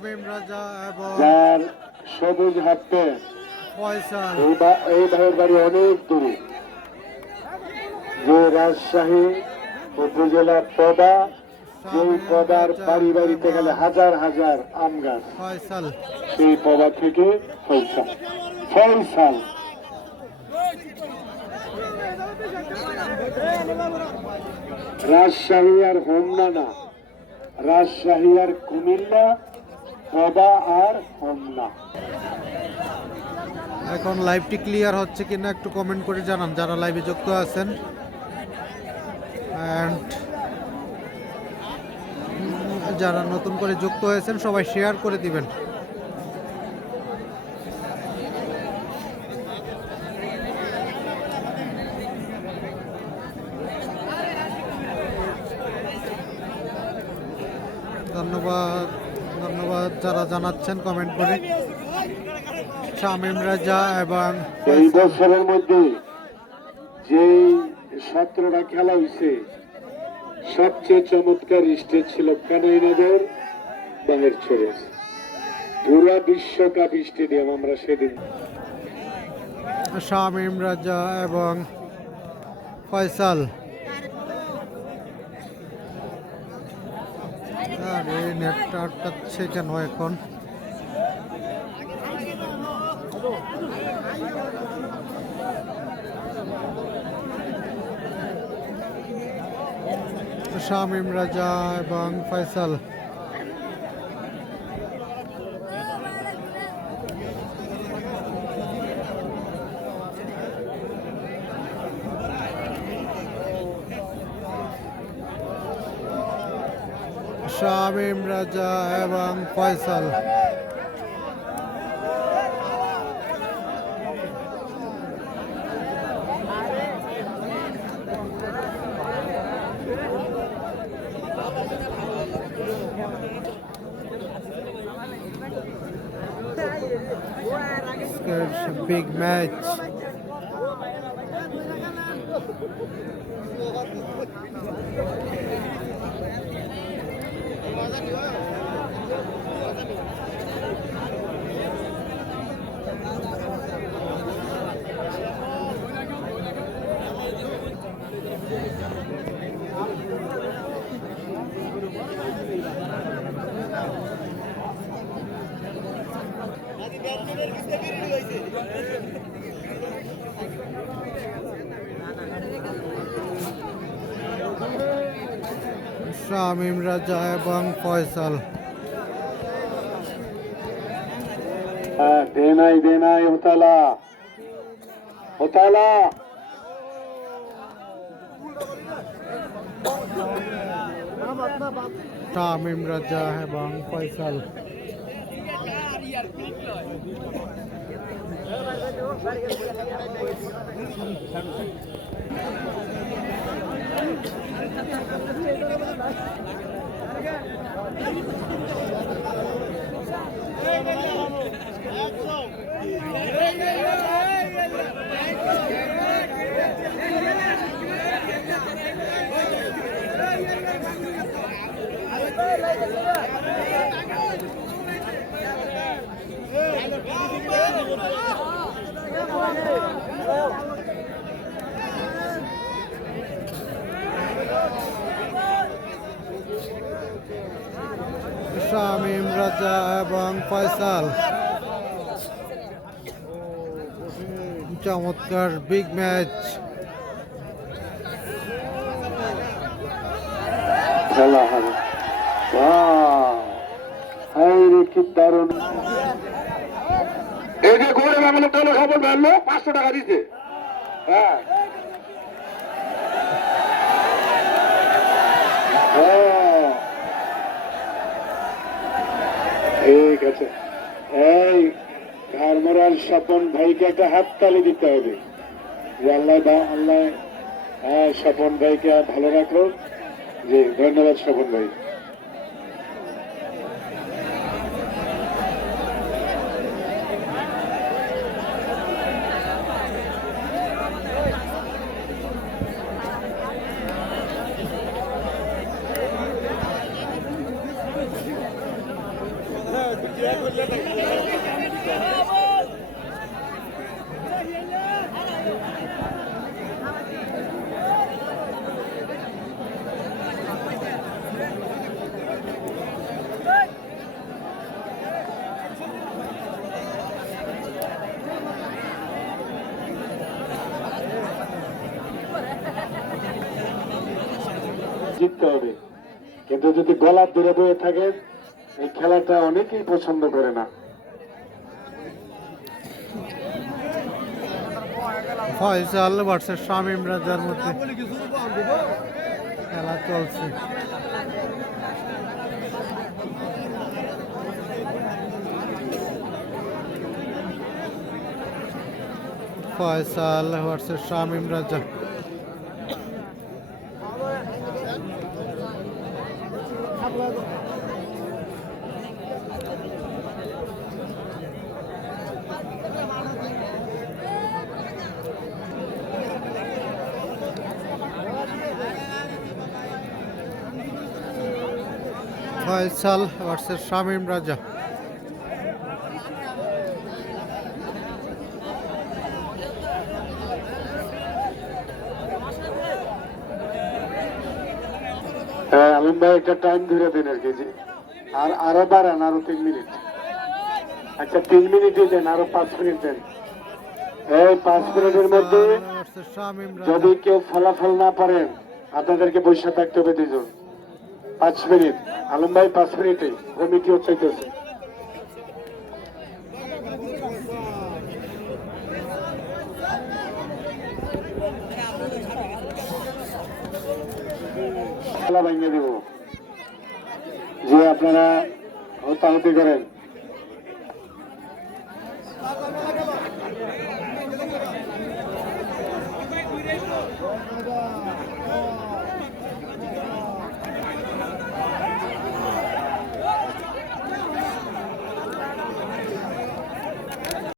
শামীম রাজা এবং যার সবুজ হাফ প্যান্ট। ফয়সাল। এই ভাইয়ের বাড়ি অনেক দূরে, যে রাজশাহী উপজেলা পদা, যেই পদার বাড়ি বাড়িতে গেলে হাজার হাজার আম গাছ, ফয়সাল। সেই পদা থেকে ফয়সাল। ফয়সাল রাজশাহী আর হোমনা না, রাজশাহী আর কুমিল্লা, পদা আর হোমনা। এখন লাইভটি ক্লিয়ার হচ্ছে কিনা একটু কমেন্ট করে জানান যারা লাইভে যুক্ত আছেন। অ্যান্ড যারা নতুন করে যুক্ত হয়েছেন সবাই শেয়ার করে দিবেন। ধন্যবাদ ধন্যবাদ যারা জানাচ্ছেন কমেন্ট করে। শামীম রাজা এবং এই বছরের মধ্যে যেই 17টা খেলা হয়েছে, সবচেয়ে চমৎকার স্টেজ ছিল কানাইনগর বাহির ছেড়ে পুরা বিশ্বকাপ স্টেডিয়াম আমরা সেদিন। শামীম রাজা এবং ফয়সাল। আরে নেটটা আটকাচ্ছে কেন এখন? শামীম রাজা এবং ফয়সাল। শামীম রাজা এবং Faisal. It's a big match. Shamim রাজা এবং ফয়সাল। দেনাই দেনাই হোতালা হোতালা। শামীম রাজা এবং ফয়সাল। শামীম রাজা এবং ফয়সাল। চমৎকার বিগ ম্যাচ। খেলা হবে, কি দারুণ। এই যে ঘুরে বাংলা খবর মারলো, 500 টাকা দিতে। হ্যাঁ ঠিক আছে। এই ঘরমরাল স্বপন ভাইকে একটা হাততালি দিতে হবে যে আল্লাহ আল্লাহ স্বপন ভাইকে ভালো রাখো। জি ধন্যবাদ স্বপন ভাই। জিততে হবে, কিন্তু যদি গলার দূরে বয়ে থাকেন এই খেলাটা অনেকেই পছন্দ করে না। ফয়সাল ভার্সেস শামীম রাজার মধ্যে খেলা চলছে। ফয়সাল ভার্সেস শামীম রাজা। ফয়সাল ভার্সেস শামীম রাজা। হ্যাঁ আলম ভাই একটা টাইম ধরে দেন আর কি, আর আরো বাড়ান, আরো 3 মিনিট। আচ্ছা 3 মিনিটই দেন, আরো 5 মিনিট দেন। এই 5 মিনিটের মধ্যে ভার্সেস শামীম রাজা। যদি কেউ ফলাফল না পারেন আপনাদেরকে বসে থাকতে হবে 2 জন। 5 মিনিট আলম ভাই, 5 মিনিটে কমিটিও চাইতেছে। খেলা ভেঙে দিব যে আপনারা হতাহতি করেন।